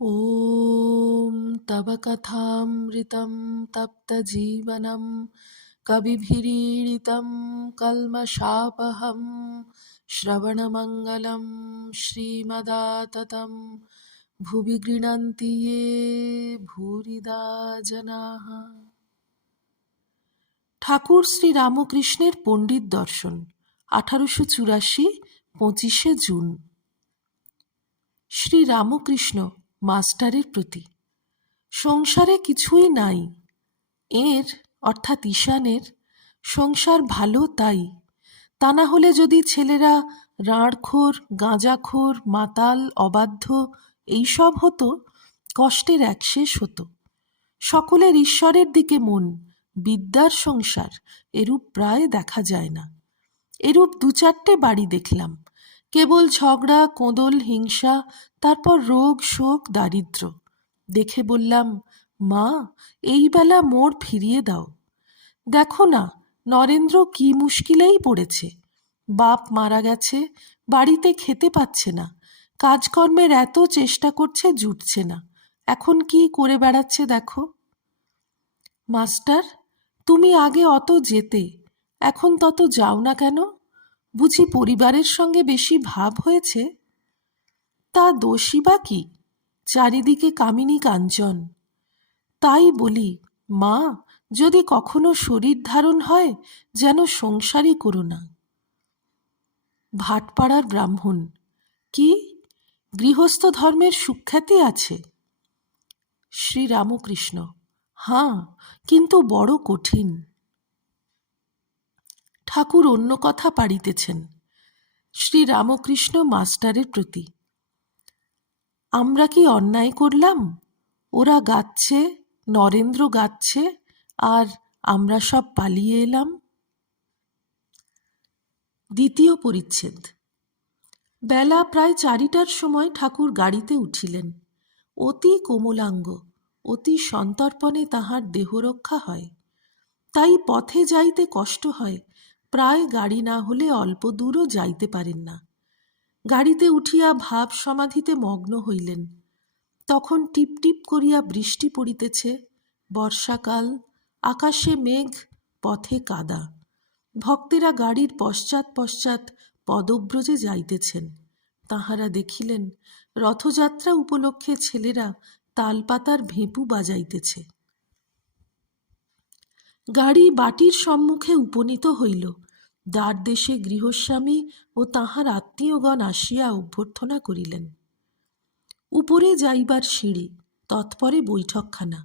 ॐ तव कथामृतं तप्तजीवनं कविभिरीडितं कल्मषापहं श्रवणमङ्गलं श्रीमदाततं भुवि गृह्णन्ति ये भूरिदा जनाः। ঠাকুর শ্রী রামকৃষ্ণের পণ্ডিত দর্শন 1884 25শে জুন। শ্রী রামকৃষ্ণ মাস্টারের প্রতি। সংসারে কিছুই নাই, এর অর্থাৎ ঈশানের সংসার ভালো তাই, তা না হলে যদি ছেলেরা রাঁড়খোর, গাঁজাখোর, মাতাল, অবাধ্য এইসব হতো, কষ্টের একশেষ হতো। সকলের ঈশ্বরের দিকে মন, বিদ্যার সংসার এরূপ প্রায় দেখা যায় না। এরূপ দু চারটে বাড়ি দেখলাম, কেবল ঝগড়া, কোঁদল, হিংসা, তারপর রোগ, শোক, দারিদ্র্য। দেখে বললাম, মা, এই বেলা মোড় ফিরিয়ে দাও। দেখো না, নরেন্দ্র কি মুশকিলেই পড়েছে। বাপ মারা গেছে, বাড়িতে খেতে পাচ্ছে না, কাজকর্মের এত চেষ্টা করছে, জুটছে না, এখন কি করে বেড়াচ্ছে দেখো। মাস্টার, তুমি আগে অত যেতে, এখন তত যাও না কেন? বুঝি পরিবারের সঙ্গে বেশি ভাব হয়েছে? তা দোষী বা কি? চারিদিকে কামিনী কাঞ্চন। তাই বলি, মা, যদি কখনো শরীর ধারণ হয়, যেন সংসারই করো না। ভাটপাড়ার ব্রাহ্মণ। কি গৃহস্থ ধর্মের সুখ্যাতি আছে? শ্রীরামকৃষ্ণ। হাঁ, কিন্তু বড় কঠিন। ঠাকুর অন্য কথা পাড়িতেছেন। শ্রীরামকৃষ্ণ মাস্টারের প্রতি। আমরা কি অন্যায় করলাম? ওরা গাচ্ছে, নরেন্দ্র গাচ্ছে, আর আমরা সব পালিয়ে এলাম। দ্বিতীয় পরিচ্ছেদ। বেলা প্রায় 4টার সময় ঠাকুর গাড়িতে উঠিলেন। অতি কোমলাঙ্গ, অতি সন্তর্পণে তাহার দেহরক্ষা হয়, তাই পথে যাইতে কষ্ট হয়, প্রায় গাড়ি না হলে অল্প দূরও যাইতে পারেন না। গাড়িতে উঠিয়া ভাব সমাধিতে মগ্ন হইলেন। তখন টিপ টিপ করিয়া বৃষ্টি পড়িতেছে, বর্ষাকাল, আকাশে মেঘ, পথে কাদা। ভক্তেরা গাড়ির পশ্চাৎ পশ্চাৎ পদব্রজে যাইতেছেন। তাহারা দেখিলেন রথযাত্রা উপলক্ষে ছেলেরা তালপাতার ভেঁপু বাজাইতেছে। গাড়ি বাটির সম্মুখে উপনীত হইল। দ্বারদেশে গৃহস্বামী ও তাহার আত্মীয়গণ আসিয়া অভ্যর্থনা করিলেন। উপরে যাইবার সিঁড়ি, তৎপরে বৈঠকখানা।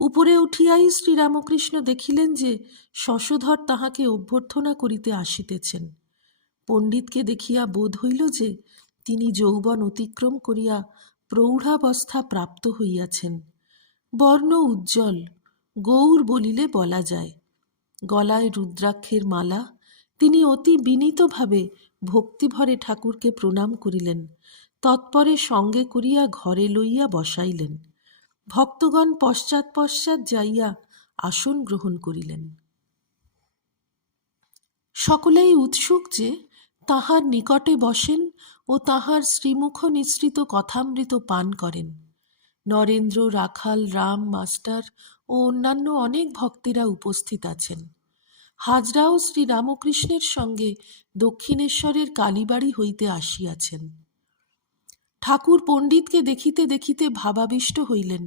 উপরে উঠিয়াই শ্রীরামকৃষ্ণ দেখিলেন যে শশধর তাহাকে অভ্যর্থনা করিতে আসিতেছেন। পণ্ডিতকে দেখিয়া বোধ হইল যে তিনি যৌবন অতিক্রম করিয়া প্রৌঢ়াবস্থা প্রাপ্ত হইয়াছেন। বর্ণ উজ্জ্বল, গৌর বলিলে বলা যায়। গলায় রুদ্রাক্ষের মালা। তিনি অতি বিনীতভাবে ভক্তিভরে ঠাকুরকে প্রণাম করিলেন, তৎপরে সঙ্গে করিয়া ঘরে লইয়া বসাইলেন। ভক্তগণ পশ্চাৎ পশ্চাৎ যাইয়া আসন গ্রহণ করিলেন। সকলেই উৎসুক যে তাহার নিকটে বসেন ও তাহার শ্রীমুখ নিঃসৃত কথামৃত পান করেন। নরেন্দ্র, রাখাল, রাম, মাস্টার ও অন্যান্য অনেক ভক্তেরা উপস্থিত আছেন। হাজরাও শ্রীরামকৃষ্ণের সঙ্গে দক্ষিণেশ্বরের কালীবাড়ি হইতে আসিয়াছেন। ঠাকুর পণ্ডিতকে দেখিতে দেখিতে ভাবাবিষ্ট হইলেন।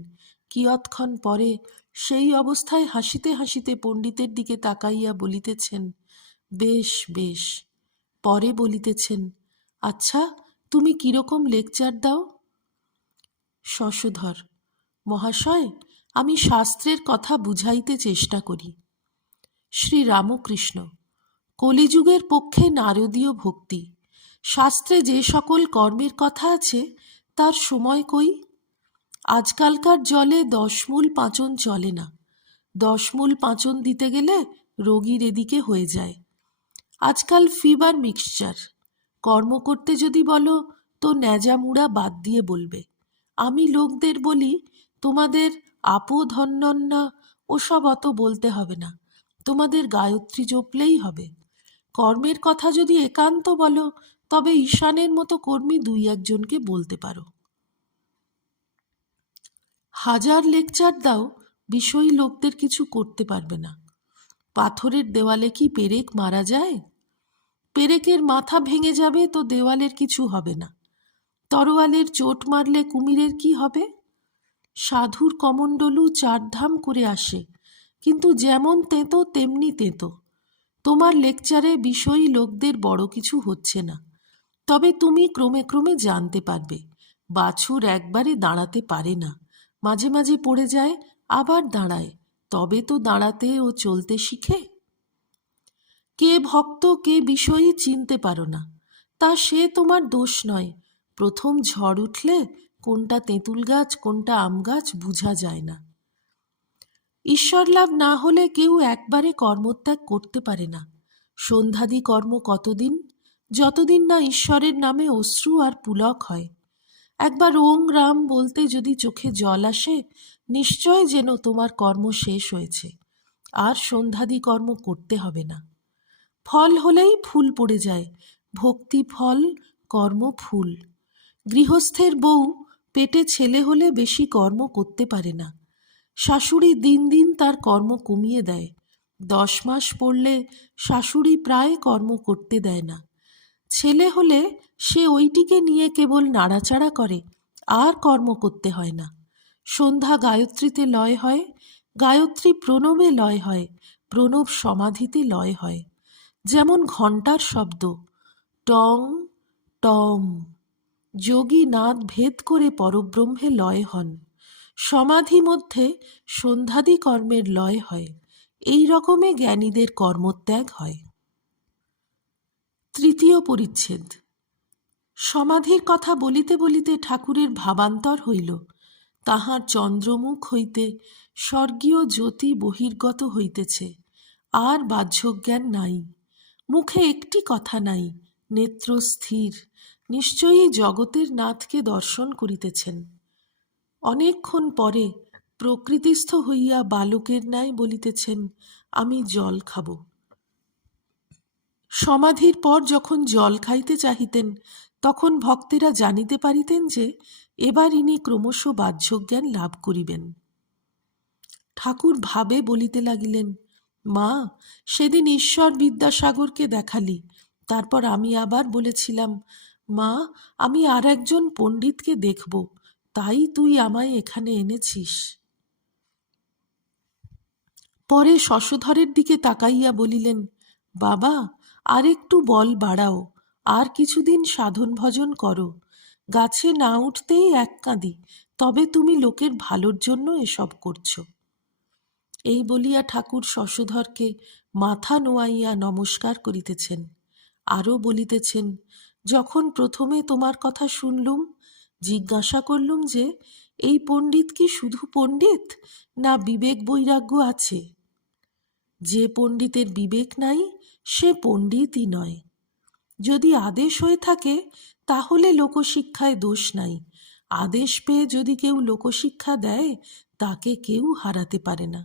কিয়ৎক্ষণ পরে সেই অবস্থায় হাসিতে হাসিতে পণ্ডিতের দিকে তাকাইয়া বলিতেছেন, বেশ বেশ। পরে বলিতেছেন, আচ্ছা, তুমি কিরকম লেকচার দাও? শশধর। মহাশয়, আমি শাস্ত্রের কথা বুঝাইতে চেষ্টা করি। শ্রীরামকৃষ্ণ। কলিযুগের পক্ষে নারদীয় ভক্তি। শাস্ত্রে যে সকল কর্মের কথা আছে, তার সময় কই? আজকালকার জলে 10 মূল পাঁচন চলে না। 10 মূল পাঁচন দিতে গেলে রোগীর এদিকে হয়ে যায়। আজকাল ফিবার মিক্সচার। কর্ম করতে যদি বলো তো ন্যাজামুড়া বাদ দিয়ে বলবে। আমি লোকদের বলি, তোমাদের আপোধন্যন্না ওসব অত বলতে হবে না, তোমাদের গায়ত্রী জপলেই হবে। কর্মের কথা যদি একান্ত বলো, তবে ঈশানের মতো কর্মী 2-1 জনকে বলতে পারো। হাজার লেকচার দাও, বিষয়ী লোকদের কিছু করতে পারবে না। পাথরের দেওয়ালে কি পেরেক মারা যায়? পেরেকের মাথা ভেঙে যাবে তো দেওয়ালের কিছু হবে না। তরোয়ালের চোট মারলে কুমিরের কি হবে? সাধুর কমণ্ডলু চারধাম করে আসে, কিন্তু যেমন তেঁতো তেমনি তেঁতো। তোমার লেকচারে বিষয়ী লোকদের বড় কিছু হচ্ছে না, তবে তুমি ক্রমে ক্রমে জানতে পারবে বাছুর একবারে দাঁড়াতে পারে না, মাঝে মাঝে পড়ে যায়, আবার দাঁড়ায়, তবে তো দাঁড়াতে ও চলতে শিখে। কে ভক্ত কে বিষয়ী চিনতে পারো না, তা সে তোমার দোষ নয়। প্রথম ঝড় উঠলে কোনটা তেঁতুল গাছ কোনটা আম গাছ বুঝা যায় না। ঈশ্বর লাভ না হলে কেউ একবারে কর্মত্যাগ করতে পারে না। সন্ধ্যাদি কর্ম কতদিন? যতদিন না ঈশ্বরের নামে অশ্রু আর পুলক হয়। একবার ওং রাম বলতে যদি চোখে জল আসে, নিশ্চয় যেন তোমার কর্ম শেষ হয়েছে, আর সন্ধ্যাদি কর্ম করতে হবে না। ফল হলেই ফুল পড়ে যায়, ভক্তি ফল, কর্ম ফুল। গৃহস্থের বউ পেটে ছেলে হলে বেশি কর্ম করতে পারে না। শাশুড়ি দিন দিন তার কর্ম কমিয়ে দেয়। 10 মাস পড়লে শাশুড়ি প্রায় কর্ম করতে দেয় না। ছেলে হলে সে ওইটিকে নিয়ে কেবল নাড়াচাড়া করে, আর কর্ম করতে হয় না। সন্ধ্যা গায়ত্রীতে লয় হয়, গায়ত্রী প্রণবে লয় হয়, প্রণব সমাধিতে লয় হয়। যেমন ঘণ্টার শব্দ টং টং, যোগী নাদ ভেদ করে পরব্রহ্মে লয় হন। সমাধি মধ্যে সন্ধ্যাদি কর্মের লয় হয়। এই রকমে জ্ঞানীদের কর্মত্যাগ হয়। তৃতীয় পরিচ্ছেদ। সমাধির কথা বলিতে বলিতে ঠাকুরের ভাবান্তর হইল। তাহার চন্দ্রমুখ হইতে স্বর্গীয় জ্যোতি বহির্গত হইতেছে, আর বাহ্যজ্ঞান নাই। মুখে একটি কথা নাই, নেত্র স্থির, নিশ্চয়ই জগতের নাথকে দর্শন করিতেছেন। অনেকক্ষণ পরে প্রকৃতিস্থ হইয়া বালকের ন্যায় বলিতেছেন, আমি জল খাব। সমাধির পর যখন জল খাইতে চাহিতেন, তখন ভক্তেরা জানিতে পারিতেন যে এবার ইনি ক্রমশ বাহ্যজ্ঞান লাভ করিবেন। ঠাকুর ভাবে বলিতে লাগিলেন, মা, সেদিন ঈশ্বর বিদ্যাসাগরকে দেখালি, তারপর আমি আবার বলেছিলাম, মা, আমি আর একজন পণ্ডিতকে দেখব, তাই তুই আমায় এখানে এনেছিস। পরে শশধরের দিকে তাকাইয়া বলিলেন, বাবা, আর একটু বল বাড়াও, আর কিছুদিন সাধন ভজন করো। গাছে না উঠতেই এক কাঁদি, তবে তুমি লোকের ভালোর জন্য এসব করছো। এই বলিয়া ঠাকুর শশধরকে মাথা নোয়াইয়া নমস্কার করিতেছেন। আরও বলিতেছেন, যখন প্রথমে তোমার কথা শুনলুম, জিজ্ঞাসা করলুম যে এই পণ্ডিত কি শুধু পণ্ডিত, না বিবেক বৈরাগ্য আছে? যে পণ্ডিতের বিবেক নাই সে পণ্ডিতই নয়। যদি আদেশ হয়ে থাকে তাহলে লোকশিক্ষায় দোষ নাই। আদেশ পেয়ে যদি কেউ লোকশিক্ষা দেয়, তাকে কেউ হারাতে পারে না।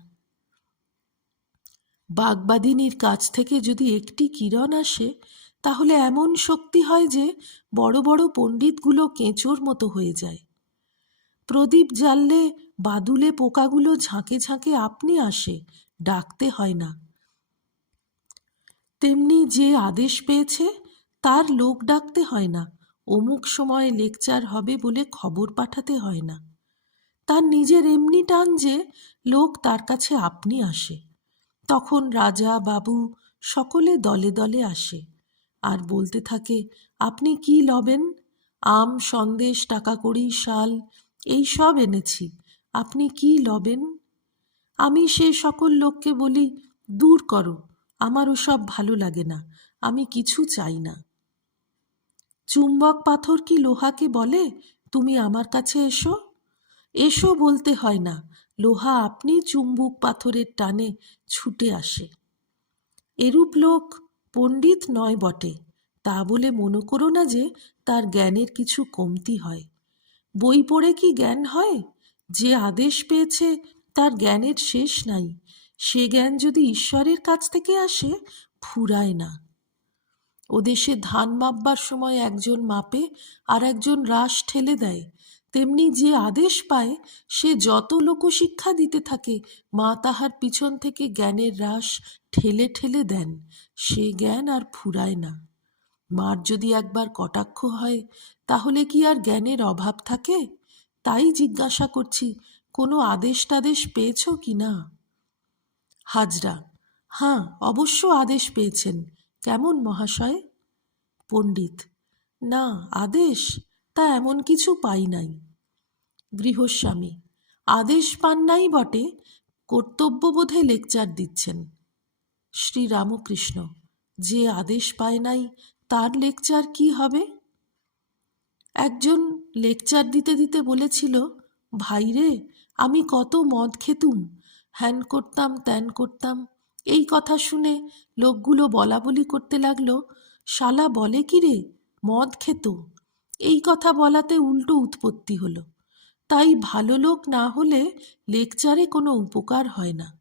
বাগবাদিনীর কাছ থেকে যদি একটি কিরণ আসে, তাহলে এমন শক্তি হয় যে বড় বড় পণ্ডিতগুলো কেঁচোর মতো হয়ে যায়। প্রদীপ জ্বাললে বাদুলে পোকাগুলো ঝাঁকে ঝাঁকে আপনি আসে, ডাকতে হয় না। তেমনি যে আদেশ পেয়েছে তার লোক ডাকতে হয় না, অমুক সময়ে লেকচার হবে বলে খবর পাঠাতে হয় না। তার নিজের এমনি টান যে লোক তার কাছে আপনি আসে। তখন রাজা বাবু সকলে দলে দলে আসে, আর বলতে থাকে, আপনি কি লবেন? আম, সন্দেশ, টাকা কড়ি, শাল, এই সব এনেছি, আপনি কি লবেন? আমি সে সকল লোককে বলি, দূর করো, আমার ওসব ভালো লাগে না, আমি কিছু চাই না। চুম্বক পাথর কি লোহাকে বলে, তুমি আমার কাছে এসো? এসো বলতে হয় না, লোহা আপনি চুম্বক পাথরের টানে ছুটে আসে। এরূপ লোক পণ্ডিত নয় বটে, তা বলে মনে করো না যে তার জ্ঞানের কিছু কমতি হয়। বই পড়ে কি জ্ঞান হয়? যে আদেশ পেয়েছে তার জ্ঞানের শেষ নাই। সে জ্ঞান যদি ঈশ্বরের কাছ থেকে আসে, ফুরায় না। ও দেশে ধান মাপবার সময় একজন মাপে আর একজন রাশ ঠেলে দেয়। তেমনি যে আদেশ পায় সে যত লোকশিক্ষা দিতে থাকে, মা তাহার পিছন থেকে জ্ঞানের রাশ ঠেলে ঠেলে দেন, সে জ্ঞান আর ফুরায় না। মার যদি একবার কটাক্ষ হয়, তাহলে কি আর জ্ঞানের অভাব থাকে? তাই জিজ্ঞাসা করছি, কোনো আদেশ টাদেশ পেয়েছ কি না? হাজরা: হ্যাঁ, অবশ্য আদেশ পেয়েছেন। কেমন মহাশয়? পণ্ডিত: না, আদেশ তা এমন কিছু পাই নাই। গৃহস্বামী: আদেশ পান নাই বটে, কর্তব্যবোধে লেকচার দিচ্ছেন। শ্রীরামকৃষ্ণ: যে আদেশ পায় নাই তার লেকচার কি হবে? একজন লেকচার দিতে দিতে বলেছিল, ভাইরে, আমি কত মদ খেতুম, হ্যান করতাম ত্যান করতাম। এই কথা শুনে লোকগুলো বলা বলি করতে লাগলো, শালা বলে কি রে, মদ খেত। এই কথা বলাতে উল্টো উৎপত্তি হলো। তাই ভালো লোক না হলে লেকচারে কোনো উপকার হয় না।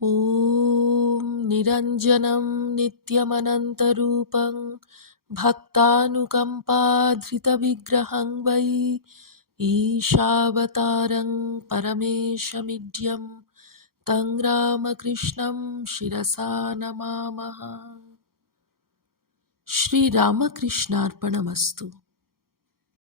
ওম নিরঞ্জনম নিত্যমনন্তরূপং ভক্তানুকম্পাধৃতবিগ্রহং বৈ ঈশাবতারং পরমেশমিড্যম তং রামকৃষ্ণং শিরসা নমামঃ। শ্রীরামকৃষ্ণার্পণমস্তু।